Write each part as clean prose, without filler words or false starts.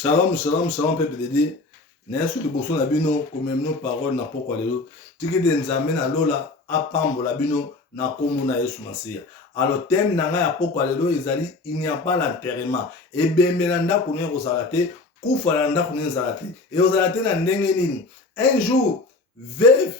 Shalom, shalom, shalom, peuple de Dieu. N'est-ce que le bosson bino, comme nos paroles n'a pas quoi le tiki de nzambe na lola, apambo la bino, na komo na yesu masia. Alors, thème nanga ya poko alelo, il n'y a pas l'enterrement. Et bien, melanda kouné rosalate, koufalanda kouné zalate. Et rosalate na ndenge nini. Un jour, veuve,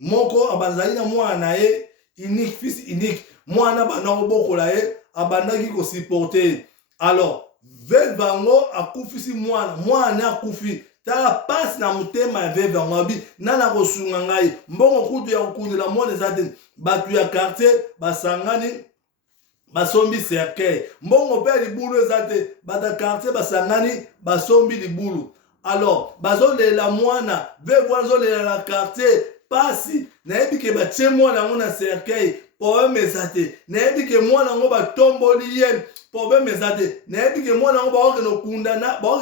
moko abazali na mwana ye, unique, fils unique, mwana banako bokola ye, abandaki ko supporter. Alors, veuve bango akufisi mwana akufi. Tala passe na mutema ya veuve bango abi nana kosunga ngai mbongo kutu ya kokundela mwana ezate batu ya quartier basangani basombi cercueil mbongo pe libulu ezate bata quartier basangani basombi libulu. Alors bazolela mwana veuve bazolela na quartier pasi nayebi ke batie mwana yango na cercueil problème ezate nayebi ke mwana yango batomboli ye problème ezate nayebi ke mwana yango baokende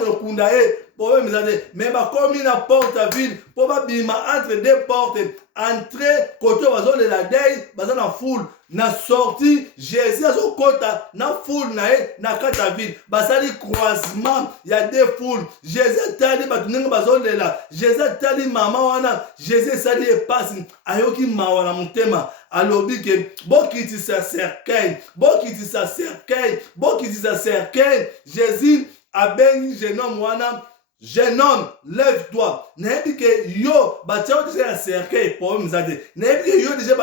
okunda ye problème ezate mais bakomi na porte à ville po babima entre deux portes entrée côté bazolela dei baza na foule na sortie Jésus azokota na foule na ye na kati ya ville basali croisement ya deux foules Jésus atali bato ndenge bazolela Jésus atali mama wana Jésus esali ye pasi ayoki mawa na motema alobi ke bokitisa cercueil Jésus abengi jeune homme wana jeune homme, lève-toi. N'est-ce que yo, batia déjà un cercueil problème zate. N'est-ce que yo déjà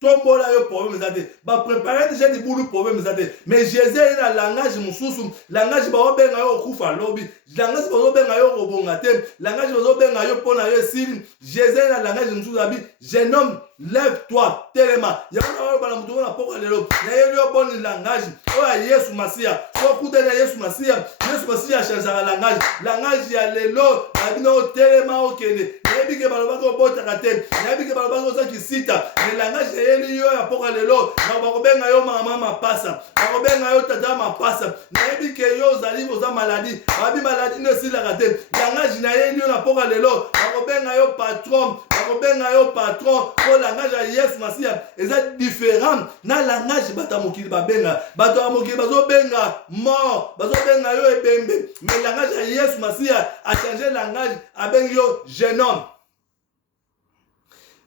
tombola yo problème zate. Ba préparer déjà des boulot problème zate. Mais Jésus est dans langage mususu, langage ba obenga yo kufa lobi, langage ba obenga yo robongate, langage ba obenga yo pona yo siri. Jésus est dans langage mususu abi, jeune homme, lève-toi, tellement. Ya na ba na mutu na poko lelo. Na yo bon langage. Oya Yesu Masia. So kudena Yesu Masia. Yesu Masia change langage. Langage ya lelo, abino tellement okende. Nebi ke baloba ko bota kate. Nebi ke baloba ko za kisita. Le langage yeli yo ya poko lelo. Na ba ko benga yo mama mapasa. Ba ko benga yo tata mapasa. Nebi ke yo zali ko za maladie. Abi maladie ne sila kate. Langage na yeli yo na poko lelo. Ba ko benga yo patron. Bakobenga yo patron ko langage ya Yesu Masia eza différent na langage bata mokili babenga bato mokili bazobenga mort bazobenga yo ebembe mais langage ya Yesu Masia a changé langage abengi yo jeune homme.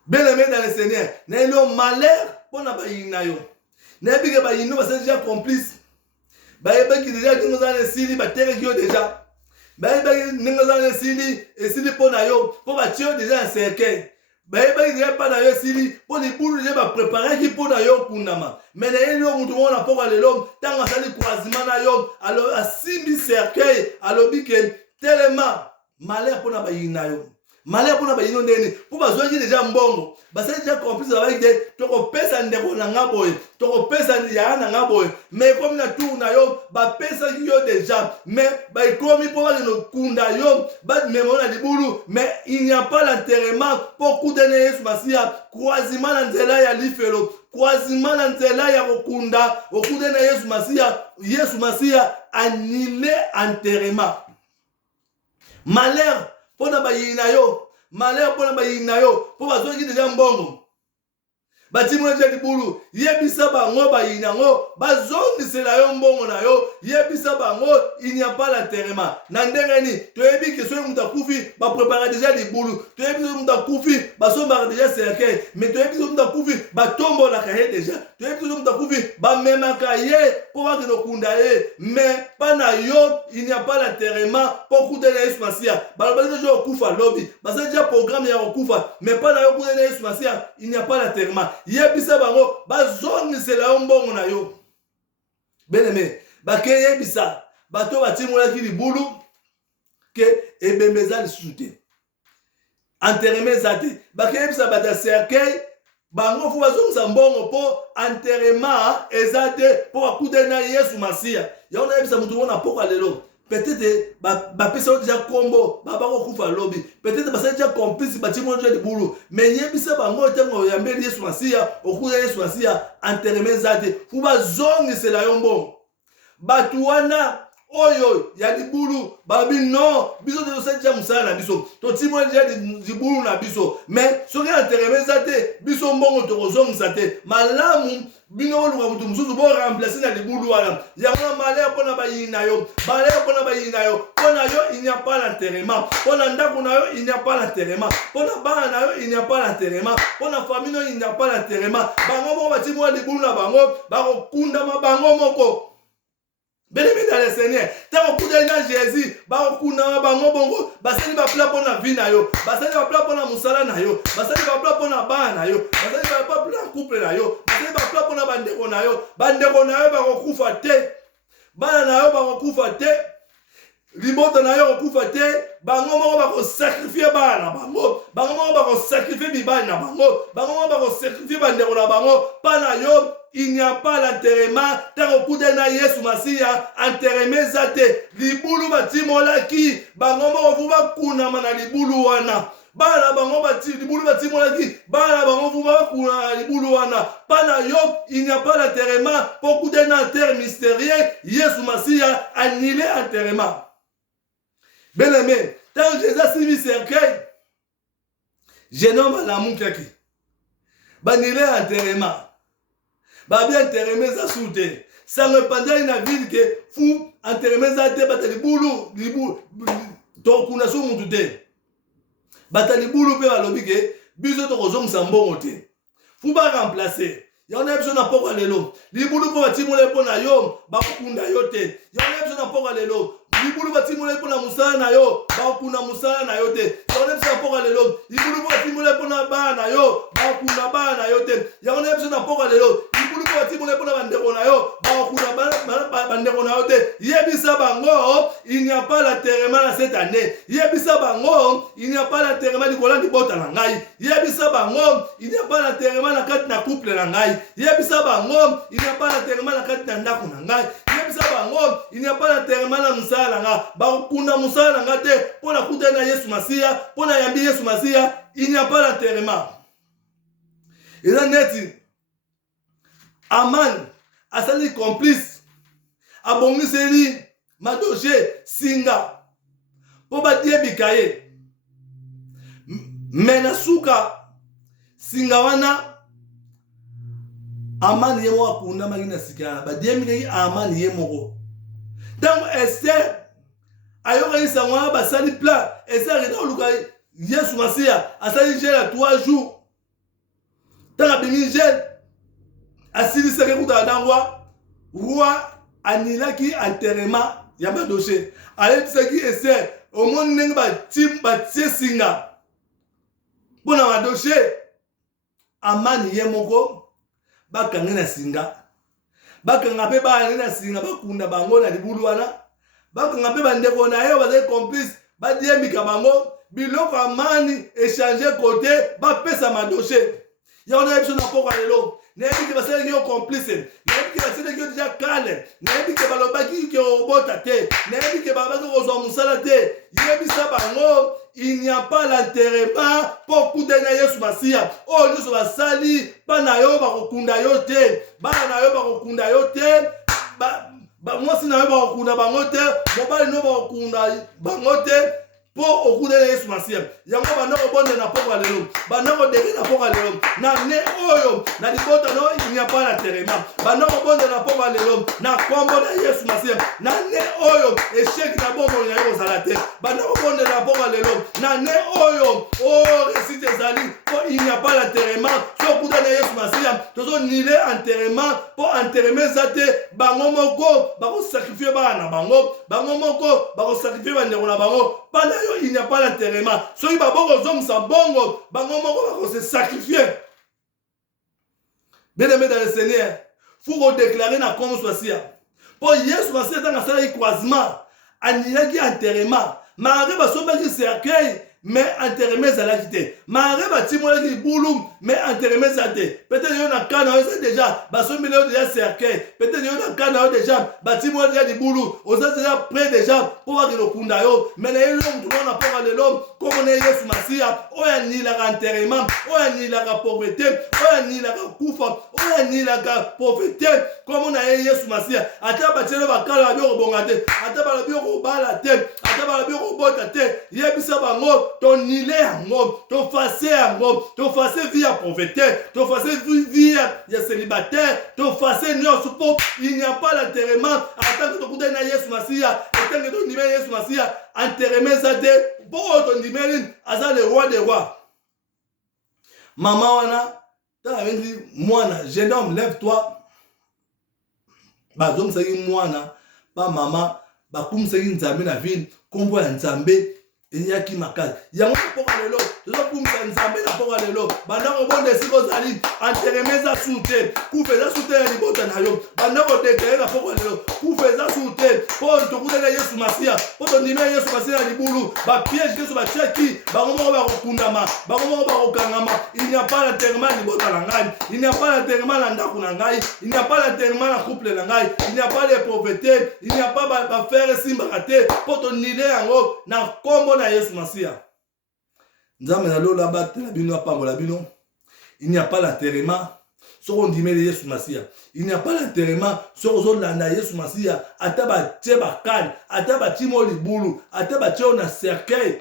Bien-aimé dans le Seigneur na yo malheur pona bayina yo na bige bayino basa déjà complice bayebaki déjà kingo za le sili batereki yo déjà baye ningazana sili esili pona yo po batio déjà un cercueil baye déjà pas na yo sili po li bulu je ba préparer ki pona yo kunama mais na yo mutu mona poko lelo tanga sali croisement na yo alors asimbi cercueil alobi ke tellement malheur pona bayina yo malheur pona bayino ndeni po bazoki déjà mbongo basali déjà complice avec des toko pesa ndeko na ngaboy toko pesa ya na ngaboy mais comme na tour na yo ba pesa yo déjà mais ba komi po ba no kunda yo ba memona libulu mais il n'y a pas l'enterrement pour kudene Yesu Masia croisement na nzela ya lifelo croisement na nzela ya kokunda okudene Yesu Masia annulé enterrement malheur pona bayina yo malheur pona bayina yo po bazoki déjà mbongo batimwe je libulu yebisa bango bayina ngo bazongisela yo mbongo na yo yebisa bango il n'y a pas l'enterrement na ndenge ni toyebi ke soyo muta kufi ba préparer déjà libulu toyebi soyo muta kufi basomba déjà cercueil mais toyebi soyo muta kufi batombola ka ye déjà toyebi soyo muta kufi ba memaka ye po ba kino kunda ye mais pana yo il n'y a pas l'enterrement pour kudela Yesu Masia balobali déjà okufa lobi basa déjà programme ya okufa mais pana yo kudela Yesu Masia il n'y a pas l'enterrement yebisa bango bazongisela yo mbongo na yo bien-aimé bake yebisa bato batimolaki libulu ke ebembe eza lisusu te enterrement eza te bake yebisa bata cercueil bango fo bazongisa mbongo mpo enterrement eza te mpo bakute na Yesu Masia yango nayebisa mutu mona poko lelo peut-être bapesa déjà kombo babako kufa lobi peut-être basa déjà complice batimo déjà libulu mais yebisa bango tango yambeli Yesu Masia okuza Yesu Masia enterrement zate fu bazongisela yo mbongo batu wana oyo ya libulu babi non biso tozosala mosala na biso totimoli deja libulu na biso mais soki enterrement eza te biso mbongo tokozongisa te malamu bino oluka mutu mosusu boremplace na libulu wana yango na malaya mpona bayini na yo malaya mpona bayini na yo mpona yo il n'y a pas l'enterrement mpona ndako na yo il n'y a pas l'enterrement mpona bana na yo il n'y a pas l'enterrement mpona famille no il n'y a pas l'enterrement bango moko batimwa libulu na bango bakokundama bango moko Bien-aimé dans le Seigneur, tant que dans Jésus, bakokuna bango bongo, basali ba pla pona vie na yo, basali ba pla pona musala na yo, basali ba pla pona bana na yo, basali ba pla couple na yo, basali ba pla pona bandeko na yo bakokufa te, bana na yo bakokufa te, liboto na yo bakokufa te, bango moko bakosacrifier bana bango, bango moko bakosacrifier bibali na bango, bango moko bakosacrifier bandeko na bango, pana yo. Il n'y a pas l'enterrement. Tant que na Yesu Masia enterrement zate libulu batimolaki bango vuba kuna mana libulu wana bana bango bati libulu batimolaki bana bango vuba kuna libulu wana pana yo il n'y a pas l'enterrement pour na terre mystérieux Yesu Masia annulé enterrement. Bien aimé, tant que Jésus s'est mis cercueil jeune homme la mukaki banilé enterrement. Babi enterrement za soute. Ça me pendant une ville que fou enterrement za te batali bulu to kuna so mutu te. Batali bulu pe balobi ke biso to kozongisa mbongo te. Fou ba remplacer. Yona biso na poko lelo. Libulu po batimole po na yo bakunda yo te. Yona biso na poko lelo. Libulu batimole po na musala na yo bakuna musala na yo te. Yona biso na poko lelo. Libulu po batimole po na bana na yo bakuna bana na yo te. Yona biso na poko lelo. Libulu po batimole po na bandeko na yo bakuna bandeko na yo te. Yebisa bango il n'y a pas l'enterrement cette année. Yebisa bango il n'y a pas l'enterrement du kola di bota na ngai. Yebisa bango il n'y a pas l'enterrement na kati na couple na ngai. Yebisa bango il n'y a pas l'enterrement na kati na ndako na ngai. Yebisa bango il n'y a pas l'enterrement na musala nga bakuna musala nga te pona kuta na Yesu Masia pona yambi Yesu Masia il n'y a pas l'enterrement. Et là neti Aman asali complice abongiseli madoje singa po badie bikaye mena suka singa wana Aman ye moko akunda magina sikana badie mikaki Aman ye moko donc Esther ayoka isangwa basali plan Esther reta oluka Yesu Masia asali gel à 3 jours tant abimi gel asili seke kuta dangwa roi anilaki enterrement ya badoche alebisaki Esther omoni ndenge batie singa mpona badoche Amani ye moko bakangi na singa bakanga mpe bana na singa bakunda bango na libulu wana bakanga mpe bandeko na ye bazali complice badiembika bango biloko Amani échanger côté bapesa madoche yango na biso na poko lelo nayebi ke basalaki yo complice nayebi ke basalaki yo déjà kale nayebi ke balobaki ke obota te nayebi ke babaki kozwa mosala te yebisa bango il n'y a pas l'enterrement pour kuta na Yesu Masia oyo nyonso basali bana yo bakokunda yo te bana na yo bakokunda yo te mwasi na yo bakokunda bango te mobali no bakokunda bango te po okuda Yesu Masia yango bandako bonde na poko lelo bandako deke na poko lelo na ne oyo na libota no il n'y a pas l'enterrement bandako bonde na poko lelo na kombo na Yesu Masia na ne oyo échec na bombo na yo zala te bandako bonde na poko lelo na ne oyo réussite ezali po il n'y a pas l'enterrement so okuda na Yesu Masia tozo nile enterrement po enterrement zate bango moko bako sacrifier bana bango moko bako sacrifier bandeko na bango pana yo il n'y a pas l'enterrement soki baboko zongisa bongo bango moko bako se sacrifier. Bien-aimé dans le Seigneur faut redéclarer na kombo soisia po Yesu Masia tanga sala croisement anilaki enterrement marie basombaki cercueil mais enterrement ezalaki te marie batimolaki libulu mais enterrement ça te. Peut-être yo na kana yo déjà, baso milieu déjà cercueil. Peut-être yo na kana yo déjà, bâtiment déjà di boulou. On est déjà prêt déjà pour voir le kunda yo. Mais les hommes tout monde pas de l'homme comme on est Yesu Masia, oya ni la enterrement, oya ni la pauvreté, oya ni la kufa, oya ni la pauvreté comme on a Yesu Masia. Ata batelo bakala bio bongate, ata ba bio bala te, ata ba bio bota te. Yebisa bango ton nile yango, ton face yango, ton face via pauvreté, ton face via célibataire, ton face non support, il n'y a pas l'enterrement. Attends que tu connais na Yesu Masia, attends que tu connais Yesu Masia, enterrement ça te, bon ton numéro, asa le roi des rois. Maman wana, t'as dit mwana, jeune homme lève-toi. Bazom sagi mwana, pas maman, ba kum sagi nzambe na ville, kombo ya nzambe. Enyaki makasi yango poko lelo tozo kumisa nzambe na poko lelo banda ko bonde siko zali enterrement soute kufeza soute ya libota na yo banda ko dekere na poko lelo kufeza soute po to kutela Yesu Masia po to ndime Yesu Masia na libulu ba piège Yesu ba cheki ba ngomo ba kokundama ba ngomo ba kokangama il n'y a pas l'enterrement libota na ngai il n'y a pas l'enterrement na ndako na ngai il n'y a pas l'enterrement na couple na ngai il n'y a pas les pauvretés il n'y a pas ba faire simba raté po to nile yango na kombo na Yesu Masia. Nzambe na lola batela bino apambola bino. Il n'y a pas l'enterrement. Sur on dit Yesu Masia. Il n'y a pas l'enterrement. Sur on landa Yesu Masia. Ataba teba kan. Ataba timo libulu. Ataba tio na cercueil.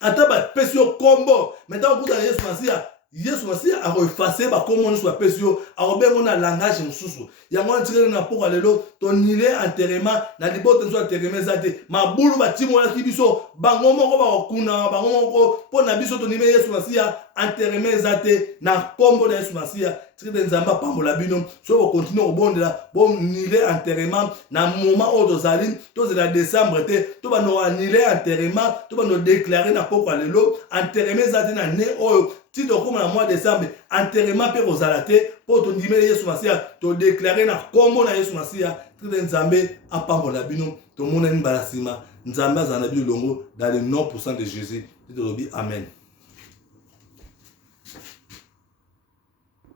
Ataba pesio combo. Maintenant on Yesu Masia. Yesu Masia a refacé ba comme on soit pesio. A robengo na langage mususu. Yango ntire na poko lelo ton nile enterrement na libote nso enterrement zate mabulu batimo ya kibiso bango moko ba okuna bango moko pona biso ton nile Yesu Masia enterrement zate na kombo na Yesu Masia tire nzamba pambola bino so ko continue obondela bon nile enterrement na moment oto zali to zela décembre te to ba no nile enterrement to ba no déclarer na poko lelo enterrement zate na ne oyo ti to comme na mois décembre enterrement pe rozalate po to ndimele Yesu Masia to déclarer na kombo na Yesu Masia tire nzambe apambola bino to mona ni balasima nzambe azana bi longo dans le nom puissant de Jésus. Amen.